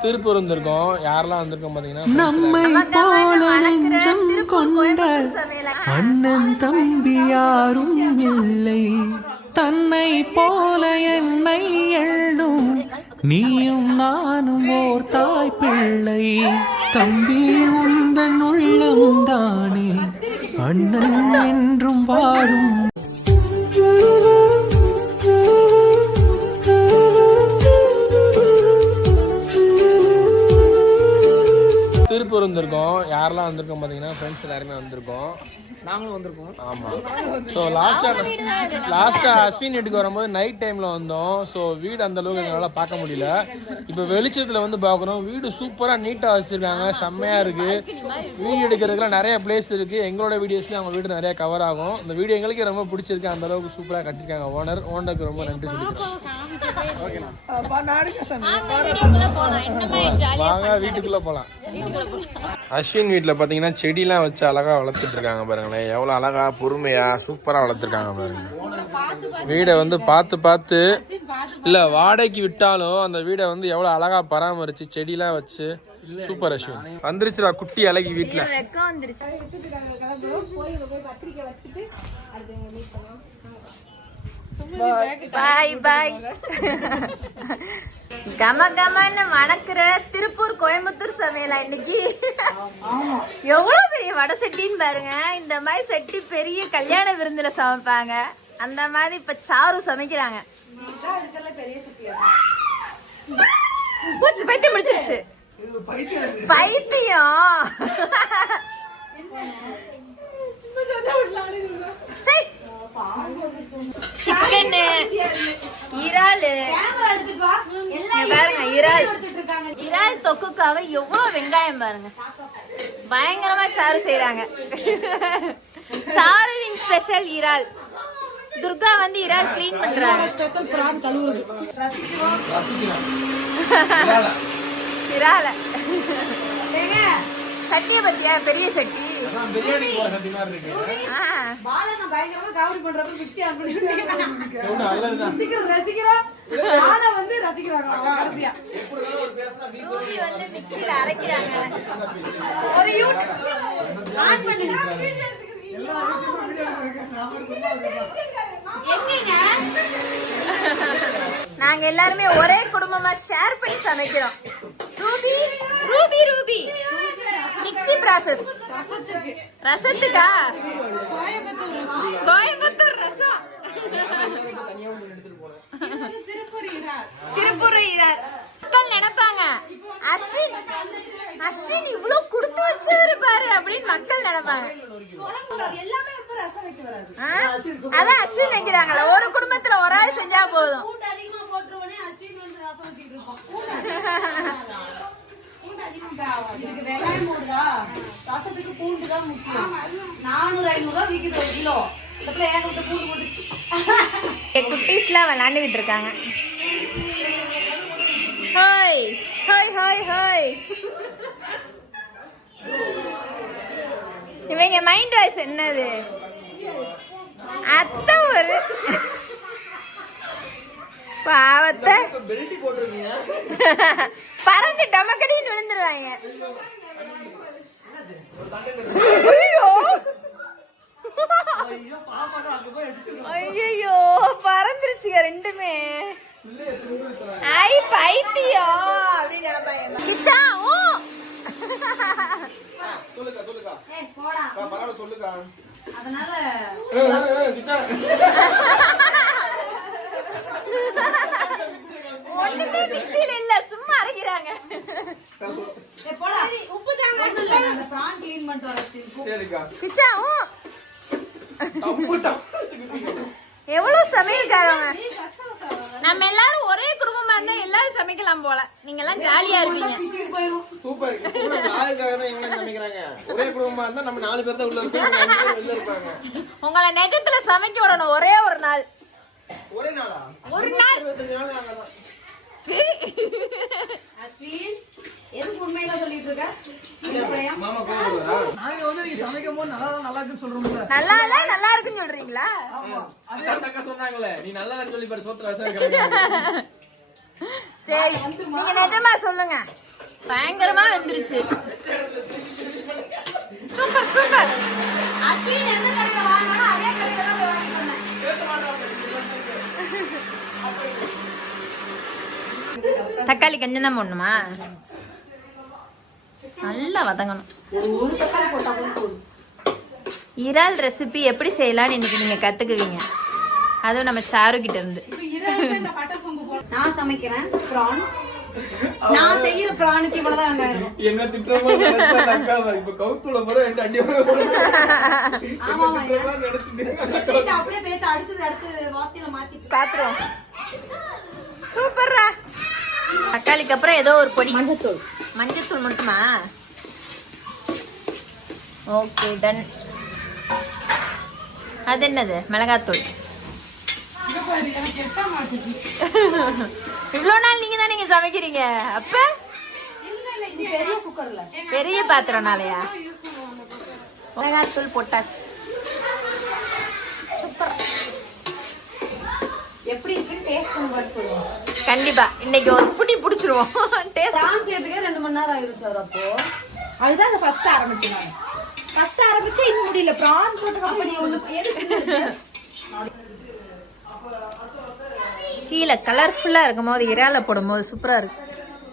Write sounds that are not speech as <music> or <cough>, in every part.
திருப்பூர் வந்திருக்கோம். யாரெல்லாம் வந்திருக்கோம் பார்த்தீங்கன்னா நம்மை போல நெஞ்சம் கொண்ட அண்ணன் தம்பி. யாரும் இல்லை. தன்னை போல என்னை எள்ளும். நீயும் நானும் ஓர் தாய் பிள்ளை. தம்பி உந்தன் உள்ளம் தானே. அண்ணன் என்றும் வாழும் திருப்பூர் வந்திருக்கோம். யாரெல்லாம் வந்திருக்கோம் பார்த்தீங்கன்னா ஃப்ரெண்ட்ஸ் எல்லாருமே வந்திருக்கோம். நாங்களும் வந்திருக்கோம். ஆமாம் ஸோ லாஸ்ட்டாக லாஸ்ட்டாக அஸ்வின் வீட்டுக்கு வரும்போது நைட் டைமில் வந்தோம். ஸோ வீடு அந்த அளவுக்கு எங்களால் பார்க்க முடியல. இப்போ வெளிச்சத்தில் வந்து பார்க்குறோம் வீடு சூப்பராக நீட்டாக வச்சுருக்காங்க. செம்மையாக இருக்குது வீடியோ எடுக்கிறதுக்குலாம் நிறைய பிளேஸ் இருக்குது எங்களோட வீடியோஸ்லேயும் அவங்க வீடு நிறைய கவர் ஆகும். இந்த வீடியோ எங்களுக்கே ரொம்ப பிடிச்சிருக்கு. அந்த அளவுக்கு சூப்பராக கட்டியிருக்காங்க ஓனர் ஓனருக்கு ரொம்ப நன்றி சொல்லிக்கிறேன் அஸ்வின் வீட்டில் பார்த்தீங்கன்னா செடிலாம் வச்சு அழகாக வளர்த்துட்டு இருக்காங்க பாருங்களேன் எவ்வளோ அழகா பொறுமையாக சூப்பராக வளர்த்துருக்காங்க பாருங்க. வீடை வந்து பார்த்து பார்த்து இல்லை வாடகைக்கு விட்டாலும் அந்த வீடை வந்து எவ்வளோ அழகாக பராமரித்து செடிலாம் வச்சு சூப்பர் அஸ்வின். வந்துருச்சுடா குட்டி அழகி வீட்டில் பாய் பாய். கம கமன்னு மணக்கிற திருப்பூர் கோயம்புத்தூர் சமையலா இன்னைக்கு? எவ்வளவு பெரிய வடை சட்டின்னு பாருங்க. இந்த மாதிரி சட்டி பெரிய கல்யாண விருந்துல சமைப்பாங்க. அந்த மாதிரி இப்ப சாரு சமைக்கிறாங்க. பைத்தியம் முடிச்சிருச்சு பைத்தியம் சை. சிக்கனு இறாலு இங்க பாருங்க இறால் இறால் தொக்குக்காக எவ்வளவு வெங்காயம் பாருங்க. பயங்கரமா சாறு செய்றாங்க. சாருவின் ஸ்பெஷல் இறால். துர்கா வந்து இறால் க்ளீன் பண்றாங்க. இறால. சட்டிய பத்தியா? பெரிய சட்டி. பண்ணி அரைக்கிறாங்க. ஒரு யூட் ஆன் எங்கங்க நாங்க எல்லாருமே ஒரே குடும்பமா ஷேர் பண்ணி சமைக்கிறோம். Ruby Ruby Ruby. Mixie process ரசத்துக்கா? Coimbatore ரசம். திருப்பூர் ஈழார் மக்கள் நினைப்பாங்க. அஸ்வின் அஸ்வின் இவ்வளவு கொடுத்து வச்சவரு பாரு அப்படின்னு மக்கள் நினைப்பாங்க. அதான் அஸ்வின் நினைக்கிறாங்களே. ஒரு குடும்பத்துல ஒரு ஆள் செஞ்சா போதும். இதுக்கு வெங்காயம் போடுதா ரசத்துக்கு பூண்டு தான் முக்கியம். நானூறு ஐநூறு ரூபா விக்குது ஒரு கிலோ. அதுக்குள்ள ஏகப்பட்ட பூண்டு குட்டீஸ்லாம் விளாண்டுகிட்டு இருக்காங்க. Hi hi hi hi. இவங்க மைண்ட் வாய்ஸ் என்னது? அத்தை ஒரு பாவத்தை. பறந்து டமக்கடின்னு விழுந்துருவாங்க. ஐயோ. ஐயோ பறந்துருச்சுங்க ரெண்டுமே. ஐ பைத்தியம் அப்படின்னு நினைப்பாங்க. கிச்சா ஓ. சொல்லுக்கா சொல்லுக்கா. ஏய், போடா. பரவாயில்ல சொல்லுக்கா. அதனால ஒண்ணுமே மிக்ஸில இல்ல சும்மா அரைக்கிறாங்க ஏய், போடா உப்பு தாங்க அந்த பிரான் க்ளீன் பண்ணிட்டு வர ஸ்ரீ சரிக்கா கிச்சா ஓ டப்பு டப்பு எவ்வளவு சமையல்காரங்க நம்ம எல்லாரும் ஒரே குடும்பமா இருந்தா எல்லாரும் சமைக்கலாம் போல. நீங்க எல்லாம் ஜாலியா இருப்பீங்க. சூப்பர். யாருக்காக தான் இவங்க சமைக்கிறாங்க. ஒரே குடும்பமா இருந்தா நம்ம நாலு பேர் தான் உள்ள வெளில இருப்பாங்க. உங்களை நிஜத்துல சமைக்க விடணும் ஒரே ஒரு நாள். ஒரே நாளா? ஒரு நாள். அஸ்வின் உண்மையில சொல்லிட்டு இருக்க? வெளிப்படையா மாமா கோவப்படுவாரா நாங்க வந்து நீங்க சமைக்கும் போது நல்லா நல்லா இருக்குன்னு சொல்றோம்ல. நல்லா இல்ல நல்லா இருக்குன்னு சொல்றீங்களா அதான் அக்கா சொன்னாங்களே நீ நல்லா சொல்லி பாரு சோத்துல ரசம் வைக்கிறாங்க சரி நீங்க நிஜமா சொல்லுங்க. பயங்கரமா வந்துருச்சு. Super super. அஸ்வின் எந்த கடையில வாங்கினாலும் அதே கடையில தான் போய் வாங்கிட்டு வந்தேன். தக்காளி கொஞ்சம் தான் போடணுமா நல்லா வதங்கணும். இறால் ரெசிபி எப்படி செய்யலாம்னு இன்னைக்கு நீங்க கத்துக்குவீங்க. அதுவும் நம்ம சாரு கிட்ட இருந்து. நான் சமைக்கிறேன் ப்ரான். நான் செய்யற ப்ரானுக்கு இவ்வளவுதான் வெங்காயம். என்ன திட்டமா இப்ப கவுத்துல போற ரெண்டு அடி ஆமா ஆமா. கிட்ட அப்படியே பேச அடுத்தது அடுத்த வார்த்தையில மாத்தி பாத்துருவோம். சூப்பர்ரா. தக்காளிக்கு அப்புறம் ஏதோ ஒரு பொடி. மஞ்சத்தூள். மஞ்சத்தூள் மட்டுமா? ஓகே டன் அது என்னது? மிளகாத்தூள். <laughs> இவ்வளோ நாள் நீங்க தான் நீங்க சமைக்கிறீங்க? அப்ப? பெரிய பாத்திரம்னாலயா? மிளகாத்தூள் போட்டாச்சு எப்படி இருக்குன்னு டேஸ்ட் பண்ணி பார்த்து சொல்லுவோம் கண்டிப்பா. இன்னைக்கு ஒரு புடி புடிச்சிருவோம். டேஸ்ட் ப்ரான் செய்யறதுக்கே ரெண்டு மணி நேரம் ஆயிருச்சு அவர் அப்போ. அதுதான் அந்த ஃபர்ஸ்ட் ஆரம்பிச்சேன் நான். ஃபர்ஸ்ட் ஆரம்பிச்சு இன்னும் முடியல. ப்ரான் ஒண்ணு எது சின்னது? கீழே கலர்ஃபுல்லா இருக்கும் போது இறால போடும் போது சூப்பரா இருக்கு.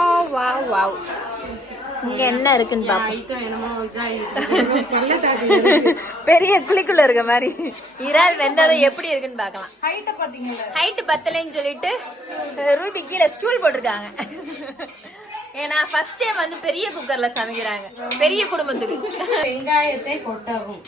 வாவ் வாவ் இங்க என்ன இருக்குன்னு பாப்போம். பெரிய குழிக்குள்ள இருக்க மாதிரி. இறால் வெந்ததும் எப்படி இருக்குன்னு பார்க்கலாம். ஹைட் பத்தலைன்னு சொல்லிட்டு ரூபி கீழே ஸ்டூல் போட்டிருக்காங்க. ஏன்னா ஃபர்ஸ்ட் டைம் வந்து பெரிய குக்கர்ல சமைக்கிறாங்க. பெரிய குடும்பத்துக்கு. வெங்காயத்தை கொட்டவும்.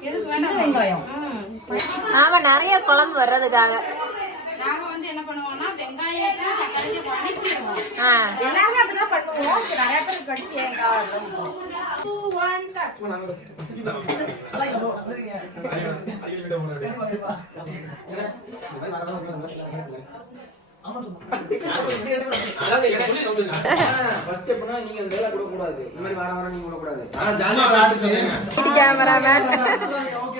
எதுக்கு வேண்டாம்? வெங்காயம் ஆமா நிறைய குழம்பு வர்றதுக்காக. என்ன பண்ணுவோம்னா வெங்காயத்தை தக்காளியை வதக்கிடுவோம் எல்லாமே அப்படிதான் பண்ணுவோம். நிறைய பேர் கட்டி தேங்காய்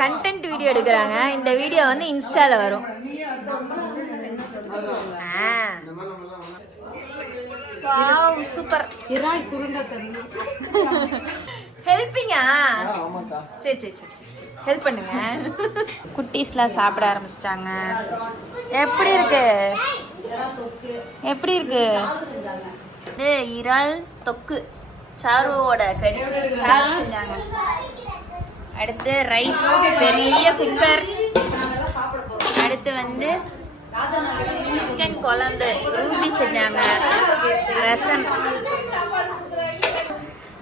கண்டென்ட் வீடியோ எடுக்கிறாங்க. இந்த வீடியோ வந்து இன்ஸ்டால வரும். சூப்பர். இறால் சுருண்ட தரணும். ஹெல்ப்பிங்கா சரி சரி சரி சரி சரி. ஹெல்ப் பண்ணுங்க. குட்டீஸ்லாம் சாப்பிட ஆரம்பிச்சிட்டாங்க. எப்படி இருக்கு? எப்படி இருக்கு? இது இறால் தொக்கு. சாருவோட கிரெடிட்ஸ் சாரு செஞ்சாங்க. அடுத்து ரைஸ் பெரிய குக்கர் அடுத்து வந்து சிக்கன் குழம்பு ரூபி செஞ்சாங்க. ரசம்.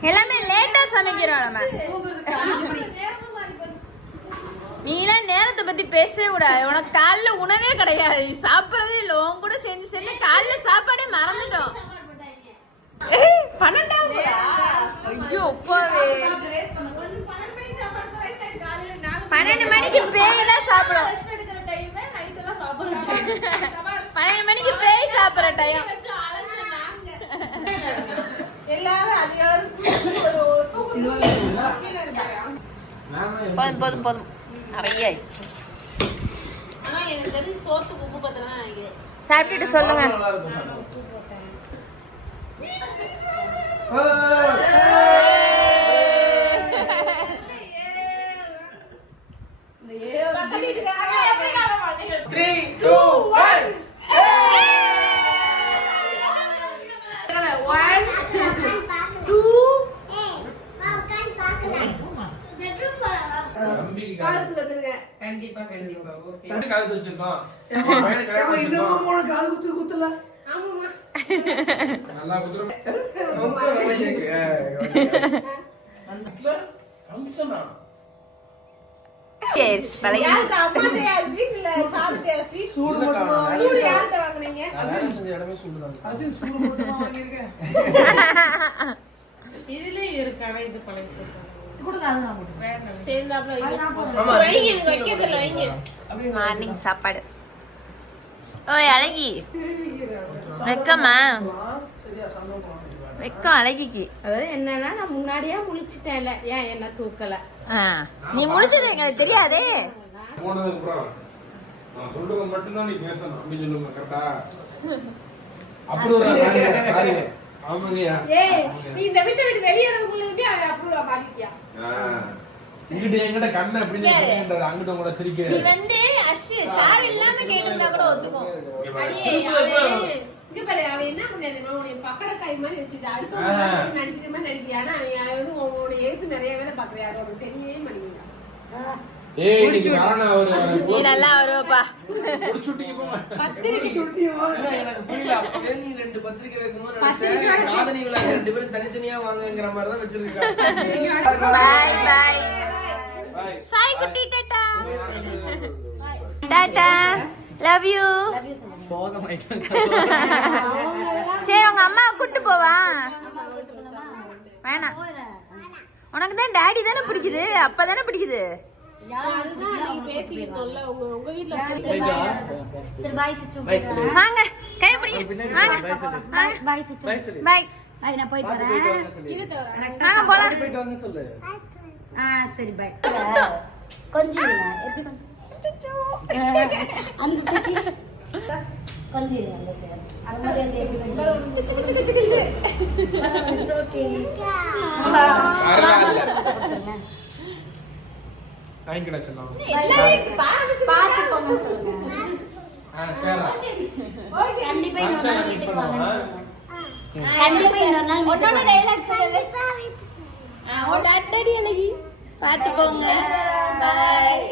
எல்லாமே லேட்டா சமைக்கிறோம் நம்ம. நீலாம் நேரத்தை பத்தி பேசவே கூடாது. உனக்கு காலைல உணவே கிடையாது. சாப்பிட்றதே சாப்பிடறதே இல்லை. உன் கூட செஞ்சு செஞ்சு காலைல சாப்பாடே மறந்துட்டோம். ஏய், ஐயோ அப்பாவே. பன்னெண்டு மணிக்கு பேய் தான் சாப்பிடும். பன்னெண்டு மணிக்கு பேய் சாப்பிடுற டைம் போதும் போதும் போதும். நிறைய ஆயிடுச்சு. சாப்பிட்டுட்டு சொல்லுங்க நல்லா இருக்கும் த்ரீ டூ ஒன் காலத்து வச்சிருக்கோம் பையனை கல்யாணம் வச்சிருக்கோம். காது குத்து குத்துல? நல்லா குத்துறோம். ரொம்ப நல்லா இருக்கு. அதுல அம்சமா. Yes, பழகிடுச்சு. இல்லக்கா, நான் வேலை செஞ்ச இடமே சூடுதான். அசின் சூடு போட்டு தான் வாங்கியிருக்கேன் <laughs> ஆமா, மார்னிங் சாப்பாடு ஓய் அழகி வெக்கமா வெக்கம் அழகிக்கு அதாவது என்னன்னா நான் முன்னாடியே முழிச்சிட்டேன்ல ஏன் என்ன தூக்கல நீ முடிச்சது எங்களுக்கு தெரியாதே நான் சொல்றது மட்டும்தான் நீ பேசணும் அப்படின்னு சொல்லுங்க கரெக்டா நீ எங்கிட்ட கண்ணை அப்படின்னு அங்கிட்ட கூட நீ சிரிக்க வந்து அஷு சார் இல்லாம கேட்டிருந்தா கூட ஒத்துக்கும். இங்க பாரு, அவன் என்ன பண்ணான் தெரியுமா? உன்னைய பக்கடக்காய் மாதிரி வச்சுட்டு, நடிக்கிற மாதிரி அவன் வந்து நிறைய வேலை அவனுக்கு தெரியவே மாட்டேங்குது. நீ நல்லா வருவப்பா. முடிச்சுட்டீங்க போங்க இல்ல, எனக்கு புரியல. அப்பவே நீ ரெண்டு பத்திரிக்கை வைக்கணும்னு நினைச்சேன். காதலி விழா ரெண்டு பேரும் தனித்தனியா வாங்குங்கிற மாதிரி தான் வச்சிருக்காங்க பாய் பாய். Bye. சாய் குட்டி டாடா டாடா லவ் யூ சரி உங்க அம்மா கூட்டு போவா? வேணாம். உனக்கு தான் டாடி தானே பிடிக்குது? அப்பா தானே பிடிக்குது? வாங்க பாய் சிச்சு. பாய் பாய் நான் போயிட்டு வரேன். வாங்க ஆ சரி பாய் கொஞ்சம் எப்படி அந்த அந்த மாதிரி எப்படி கொஞ்சம் It's okay. வாங்கிக்கடா சொன்னாங்க பார்த்து போங்கன்னு சொல்லுங்க ஆ சரி. கண்டிப்பா இன்னொரு நாள் வீட்டுக்கு வாங்கன்னு? சொல்லுங்க. கண்டிப்பா இன்னொரு நாள் வீட்டுக்கு உன்னோட வாங்க. டைலாக் சொல்லு. ஆ, உன் டாடி அழகி பார்த்து போங்க பாய்